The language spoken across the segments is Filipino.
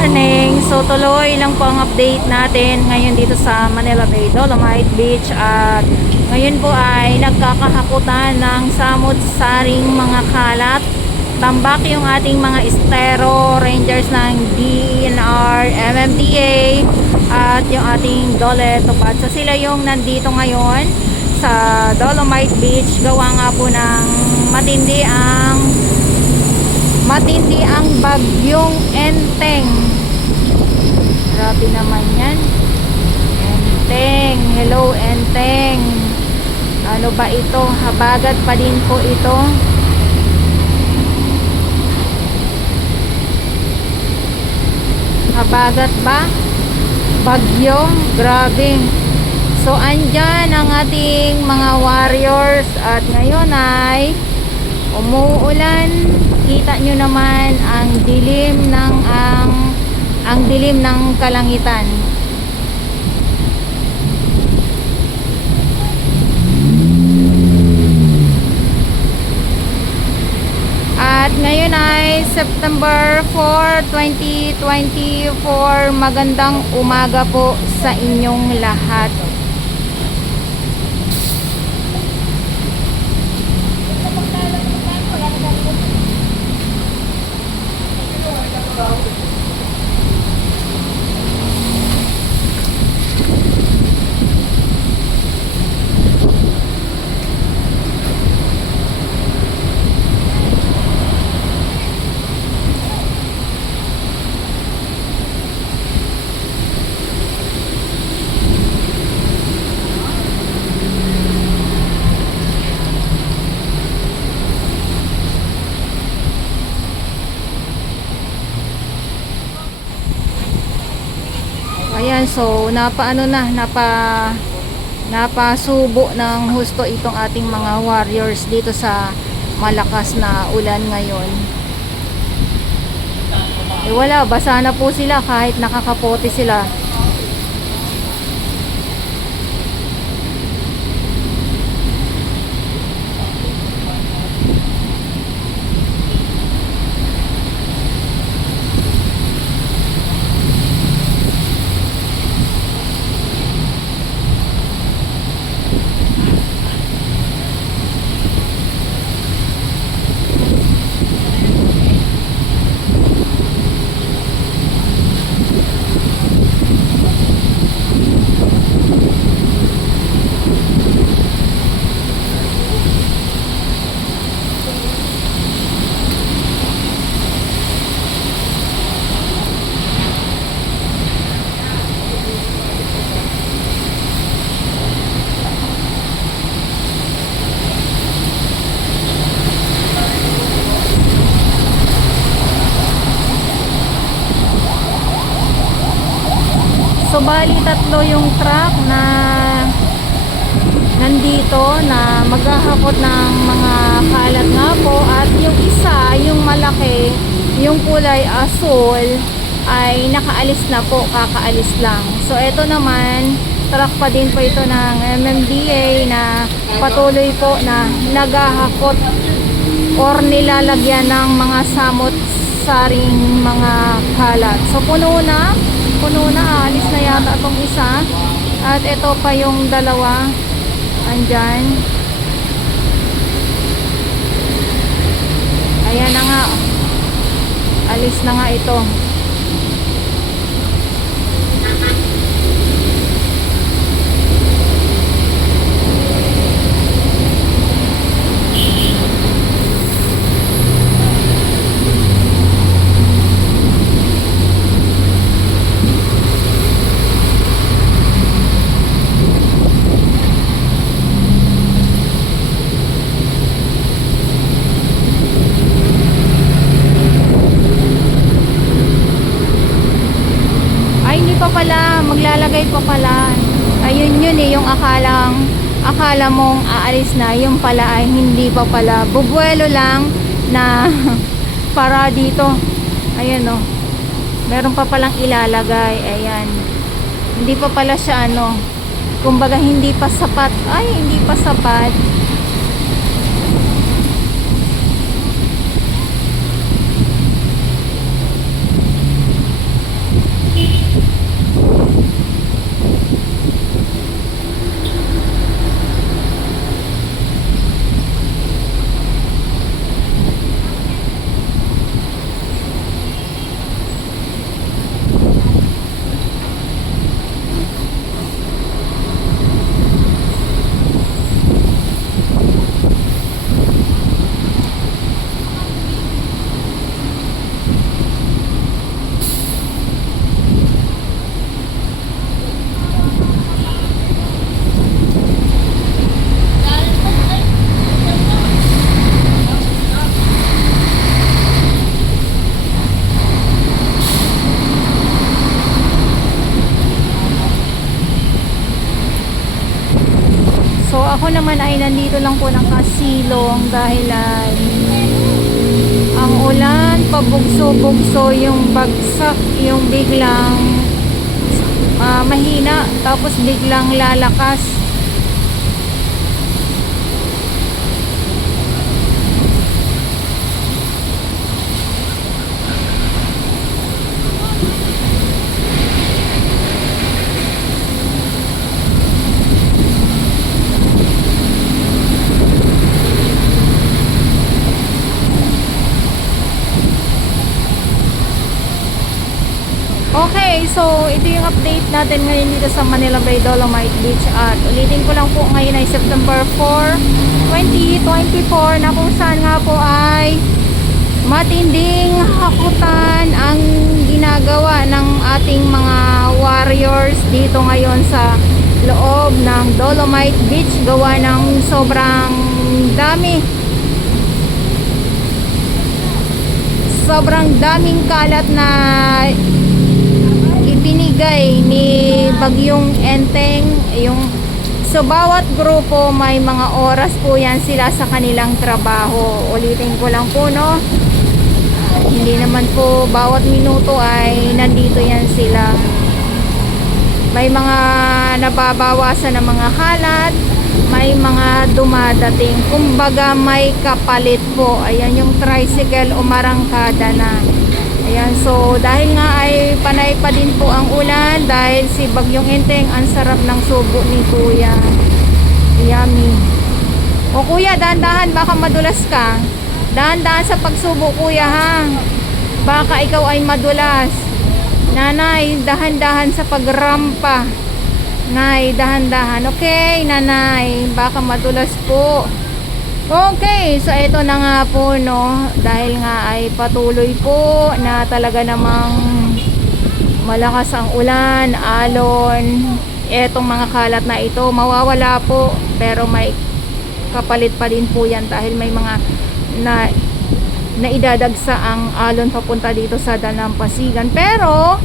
morning! So tuloy lang po ang update natin ngayon dito sa Manila Bay, Dolomite Beach. At ngayon po ay nagkakahakutan ng samut-saring mga kalat. Tambak yung ating mga estero, rangers ng DNR, MMDA at yung ating Dole Tupad. So sila yung nandito ngayon sa Dolomite Beach. Gawa nga po ng matindi ang bagyong Enteng. Grabe naman yan. Enteng. Hello Enteng. Ano ba ito? Habagat pa din po ito. Habagat ba? Bagyo. Grabe. So andyan ang ating mga warriors. At ngayon ay umuulan. Kita nyo naman ang dilim ng kalangitan. At ngayon ay September 4, 2024. Magandang umaga po sa inyong lahat. Ayan, so napasubo ng husto itong ating mga warriors dito sa malakas na ulan ngayon. Wala, basa na po sila kahit nakakapote sila. So bali tatlo yung truck na nandito na maghahakot ng mga kalat nga po. At yung isa, yung malaki, yung kulay asul ay nakaalis na po, kakaalis lang. So ito naman, truck pa din po ito ng MMDA na patuloy po na naghahakot or nilalagyan ng mga samot-saring mga kalat. So puno na, alis na yata itong isa. At ito pa yung dalawa andyan. Ayan na nga, alis na nga ito. Maglalagay pa pala. Ayun yun yung akala mong aalis na, yung pala ay hindi pa pala, bubuelo lang na para dito. Ayan o, meron pa palang ilalagay. Ayan, hindi pa pala siya kumbaga hindi pa sapat. Hindi pa sapat. naman ay nandito lang po ng kasilong dahil ay ang ulan, pabugso-bugso yung bagsak, yung biglang mahina tapos biglang lalakas. Okay, so ito yung update natin ngayon dito sa Manila Bay Dolomite Beach at ulitin ko lang po ngayon ay September 4, 2024 na kung saan nga po ay matinding hakutan ang ginagawa ng ating mga warriors dito ngayon sa loob ng Dolomite Beach gawa ng sobrang daming kalat na ibinigay ni Bagyong Enteng. So bawat grupo may mga oras po yan sila sa kanilang trabaho. Ulitin ko lang po, no, hindi naman po bawat minuto ay nandito yan sila. May mga nababawasan na mga kalat, may mga dumadating, kumbaga may kapalit po. Ayan yung tricycle umarangkada na. Ayan, so dahil nga ay panay pa din po ang ulan dahil si Bagyong Enteng, ang sarap ng subo ni Kuya. Yummy. O Kuya, dahan-dahan, baka madulas ka. Dahan-dahan sa pagsubo, Kuya, ha. Baka ikaw ay madulas. Nanay, dahan-dahan sa pagrampa. Nay, dahan-dahan. Okay, nanay, baka madulas po. Okay, so ito na nga po, no, dahil nga ay patuloy po na talaga namang malakas ang ulan, alon, etong mga kalat na ito mawawala po, pero may kapalit pa din po yan dahil may mga naidadagsa ang alon papunta dito sa Dalampasigan, pero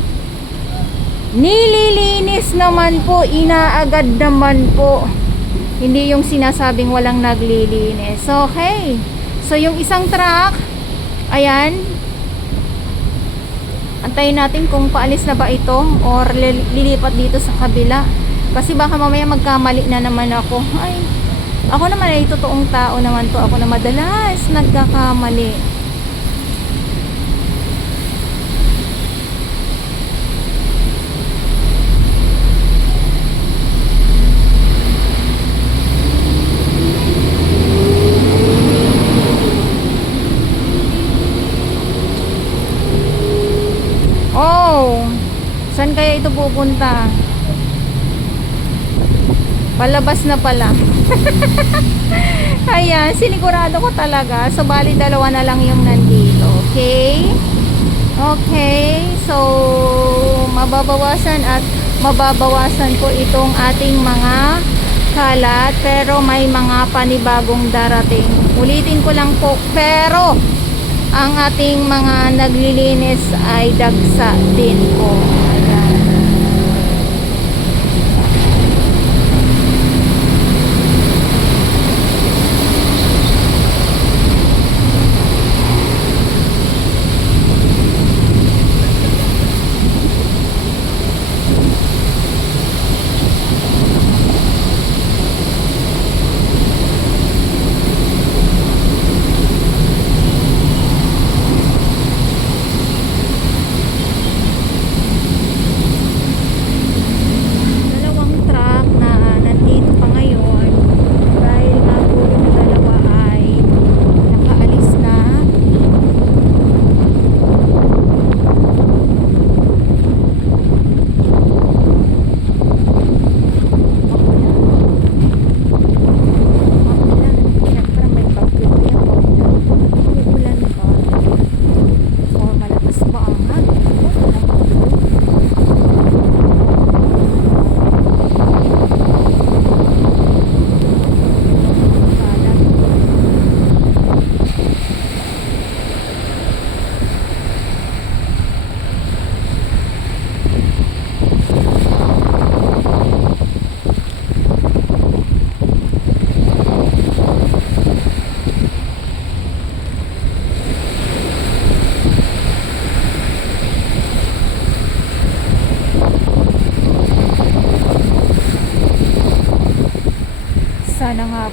nililinis naman po, inaagad naman po. Hindi yung sinasabing walang naglilinis. Okay. So yung isang truck, ayan, antayin natin kung paalis na ba ito or lilipat dito sa kabila. Kasi baka mamaya magkamali na naman ako. Ay, ako naman ay totoong tao naman to. Ako na madalas nagkakamali. Saan kaya ito pupunta? Palabas na pala. Ayan, sinigurado ko talaga. So, bali dalawa na lang yung nandito. Okay? Okay. So, mababawasan at mababawasan po itong ating mga kalat. Pero may mga panibagong darating. Ulitin ko lang po. Pero, ang ating mga naglilinis ay dagsa din po.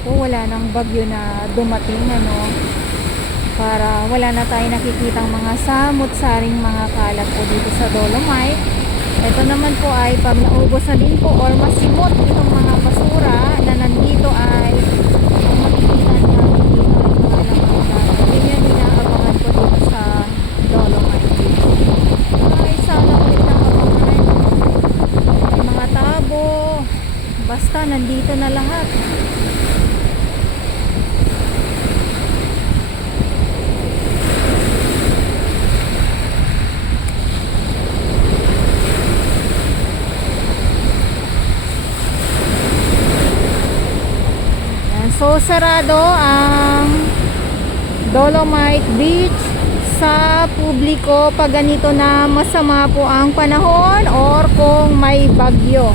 po wala nang bagyo na dumating, ano, para wala na tayo nakikitang mga samot-saring mga kalat po dito sa Dolomite. Ito naman po ay pag naubos na din po or masimot itong mga basura na nandito ay ang makikita niya dito ay mga laman dagat. Yun yung inaabangan ko dito sa Dolomite. Ay, sana ulit ang abangan. May mga tabo. Basta nandito na lahat. So sarado ang Dolomite Beach sa publiko pag ganito na masama po ang panahon or kung may bagyo.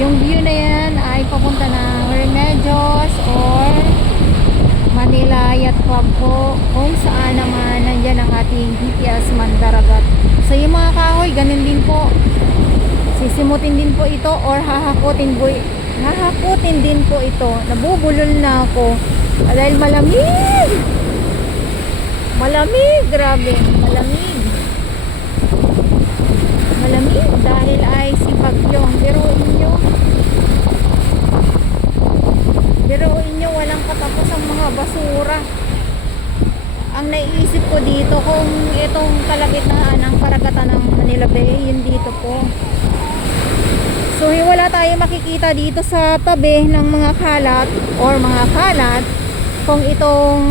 Yung view na yan ay papunta ng Remedios or Manila Yacht Club po, kung saan naman nandyan ang ating BTS Mandaragat. So yung mga kahoy, ganun din po, sisimutin din po ito or hahakutin din po ito. Nabubulol na ako dahil malamig, grabe, malamig dahil ay si bagyo. Biruin nyo, walang katapos ang mga basura. Ang naiisip ko dito, kung itong kalagitnaan ng karagatan ng Manila Bay, yun dito po. So wala tayo makikita dito sa tabi ng mga kalat or mga kalat, kung itong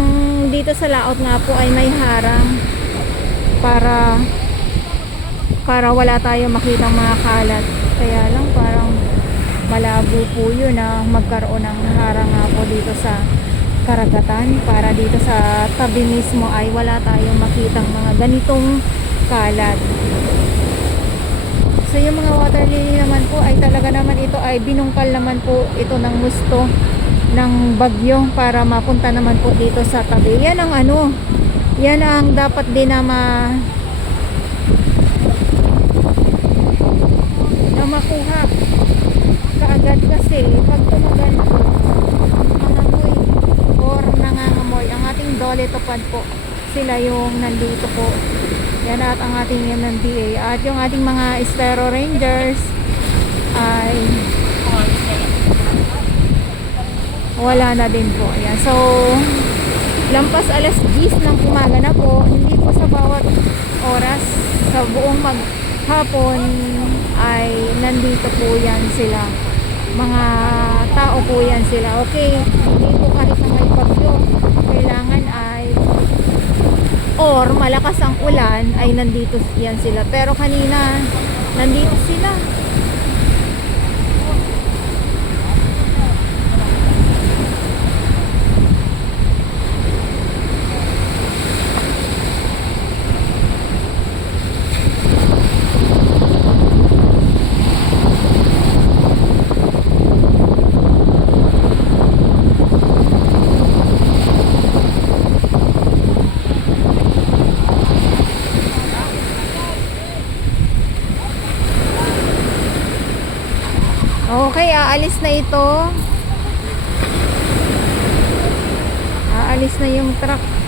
dito sa laot nga po ay may harang para wala tayo makitang mga kalat. Kaya lang parang malabo po yun na magkaroon ng harang nga po dito sa karagatan, para dito sa tabi mismo ay wala tayong makitang mga ganitong kalat. So yung mga water lily naman po ay talaga naman ito ay binungkal naman po ito ng gusto ng bagyo para mapunta naman po dito sa tabi. Yan ang ano, yan ang dapat din na makuha kaagad, kasi pag tumagal mangamoy or nangangamoy ang ating Dole Tupad po, sila yung nandito po. Yan at ang ating MMDA at yung ating mga Estero Rangers ay wala na din po. Ayan. So lampas alas 10 ng umaga na po, hindi po sa bawat oras sa buong maghapon ay nandito po yan sila, mga tao po yan sila. Okay, hindi po kahit na may bagyo, kailangan ay or malakas ang ulan ay nandito yan sila, pero kanina nandito sila. Okay, aalis na ito. Aalis na yung truck.